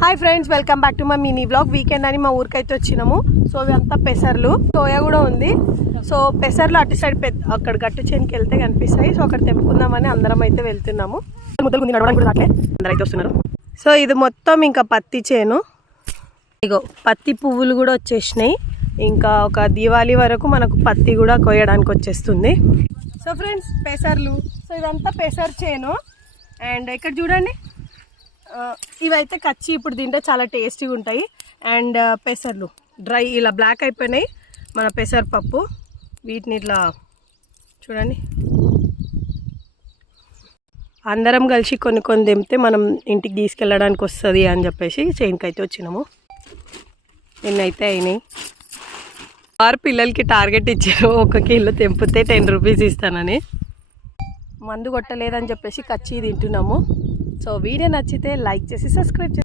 Hi friends, welcome back to my mini blog. Weekend అని మా ఊరికైతే వచ్చినాము. సో ఇవంతా పెసర్లు, సోయా కూడా ఉంది. సో పెసర్లు అటు సైడ్ అక్కడ గట్టు చేనికి వెళ్తే కనిపిస్తాయి. సో అక్కడ తెంపుకుందామని అందరం అయితే వెళ్తున్నాము. అందరూ అయితే వస్తున్నారు. సో ఇది మొత్తం ఇంకా పత్తి చేను. ఇగో పత్తి పువ్వులు కూడా వచ్చేసినాయి. ఇంకా ఒక దీవాళీ వరకు మనకు పత్తి కూడా కోయడానికి వచ్చేస్తుంది. సో ఫ్రెండ్స్, పెసర్లు. సో ఇదంతా పెసర్ చేను. అండ్ ఇక్కడ చూడండి, ఇవైతే కచ్చి ఇప్పుడు తింటే చాలా టేస్టీగా ఉంటాయి. అండ్ పెసర్లు డ్రై ఇలా బ్లాక్ అయిపోయినాయి. మన పెసరపప్పు వీటిని ఇట్లా చూడండి, అందరం కలిసి కొన్ని కొన్ని తెంపితే మనం ఇంటికి తీసుకెళ్ళడానికి వస్తుంది అని చెప్పేసి చేనుకి అయితే వచ్చినాము. నిన్నైతే అయినాయి. 6 పిల్లలకి టార్గెట్ ఇచ్చారు, 1 కిలో తెంపితే 10 రూపీస్ ఇస్తానని. మందు కొట్టలేదని చెప్పేసి కచ్చి తింటున్నాము. సో వీడియో నచ్చితే లైక్ చేసి సబ్స్క్రైబ్ చేసి